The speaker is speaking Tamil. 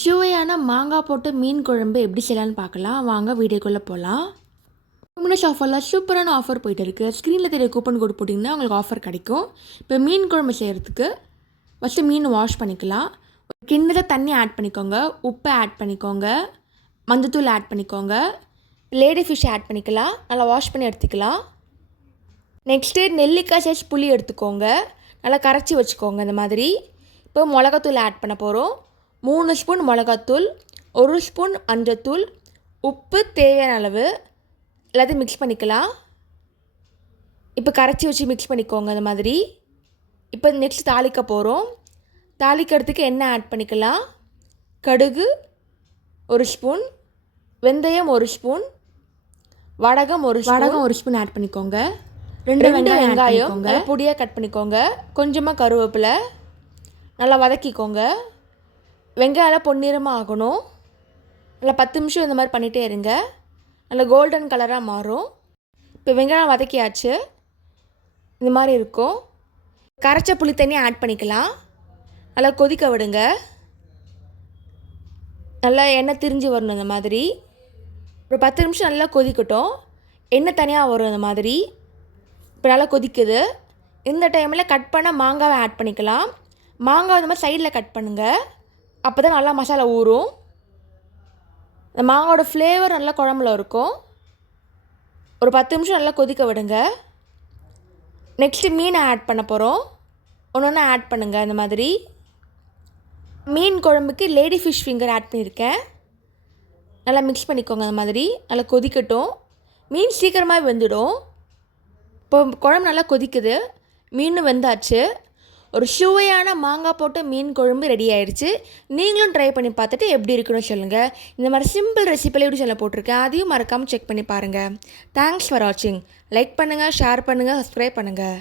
சுவையான மாங்காய் போட்டு மீன் குழம்பு எப்படி செய்யலான்னு பார்க்கலாம். வாங்க வீடியோக்குள்ளே போகலாம் டொமினோஸ் ஆஃபரில் சூப்பரான ஆஃபர் போயிட்டு இருக்குது ஸ்க்ரீனில் தெரிய கூப்பன் கோடு போட்டிங்கன்னா உங்களுக்கு ஆஃபர் கிடைக்கும். இப்போ மீன் குழம்பு செய்கிறதுக்கு ஃபஸ்ட்டு மீன் வாஷ் பண்ணிக்கலாம். ஒரு கிண்ணத்தில் தண்ணி ஆட் பண்ணிக்கோங்க. உப்பை ஆட் பண்ணிக்கோங்க. மஞ்சத்தூள் ஆட் பண்ணிக்கோங்க. லேடி ஃபிஷ் ஆட் பண்ணிக்கலாம். நல்லா வாஷ் பண்ணி எடுத்துக்கலாம். நெக்ஸ்ட்டு நெல்லிக்காய் சைஸ் புளி எடுத்துக்கோங்க. நல்லா கரைச்சி வச்சுக்கோங்க இந்த மாதிரி. இப்போ மிளகாத்தூள் ஆட் பண்ண போகிறோம் மூணு ஸ்பூன் மிளகாத்தூள் ஒரு ஸ்பூன் மஞ்சத்தூள் உப்பு தேவையான அளவு. எல்லாத்தையும் மிக்ஸ் பண்ணிக்கலாம். இப்போ கரைச்சி வச்சு மிக்ஸ் பண்ணிக்கோங்க இந்த மாதிரி. இப்போ நெக்ஸ்ட் தாளிக்க போகிறோம் தாளிக்கிறதுக்கு எண்ணெய் ஆட் பண்ணிக்கலாம். கடுகு ஒரு ஸ்பூன். வெந்தயம் ஒரு ஸ்பூன். வடகம் ஒரு வடகம் ஒரு ஸ்பூன் ஆட் பண்ணிக்கோங்க. ரெண்டு வெங்காயம் வெங்காயம் பொடியாக கட் பண்ணிக்கோங்க. கொஞ்சமாக கருவேப்பிலை. நல்லா வதக்கிக்கோங்க. வெங்காயம் பொன்னிறமாக ஆகணும். நல்லா பத்து நிமிஷம் இந்த மாதிரி பண்ணிகிட்டே இருங்க. நல்லா கோல்டன் கலராக மாறும். இப்போ வெங்காயம் வதக்கியாச்சு. இந்த மாதிரி இருக்கும். கரைச்ச புளி தண்ணி ஆட் பண்ணிக்கலாம். நல்லா கொதிக்க விடுங்க. நல்லா எண்ணெய் திரிஞ்சு வரணும் இந்த மாதிரி. ஒரு பத்து நிமிஷம் நல்லா கொதிக்கட்டும். எண்ணெய் தனியாக வரும் இந்த மாதிரி. இப்போ நல்லா கொதிக்குது. இந்த டைமில் கட் பண்ண மாங்காவை ஆட் பண்ணிக்கலாம். மாங்காய் இந்த மாதிரி சைடில் கட் பண்ணுங்கள் அப்போ தான் நல்லா மசாலா ஊறும். இந்த மாங்காவோட ஃப்ளேவர் நல்லா குழம்புல இருக்கும். ஒரு பத்து நிமிஷம் நல்லா கொதிக்க விடுங்க. நெக்ஸ்ட்டு மீனை ஆட் பண்ண போகிறோம் ஒன்று ஒன்று ஆட் பண்ணுங்கள் இந்த மாதிரி. மீன் குழம்புக்கு லேடி ஃபிஷ் ஃபிங்கர் ஆட் பண்ணியிருக்கேன் நல்லா மிக்ஸ் பண்ணிக்கோங்க அந்த மாதிரி. நல்லா கொதிக்கட்டும். மீன் சீக்கிரமாக வெந்துடும். இப்போ குழம்பு நல்லா கொதிக்குது. மீனும் வெந்தாச்சு. ஒரு சுவையான மாங்காய் போட்டு மீன் குழம்பு ரெடி ஆயிடுச்சு நீங்களும் ட்ரை பண்ணி பார்த்துட்டு எப்படி இருக்குன்னு சொல்லுங்கள் இந்த மாதிரி சிம்பிள் ரெசிபியில் எப்படி சொல்ல போட்டிருக்கேன். அதையும் மறக்காமல் செக் பண்ணி பாருங்கள் தேங்க்ஸ் ஃபார் வாட்சிங் லைக் பண்ணுங்கள் ஷேர் பண்ணுங்கள் சப்ஸ்கிரைப் பண்ணுங்கள்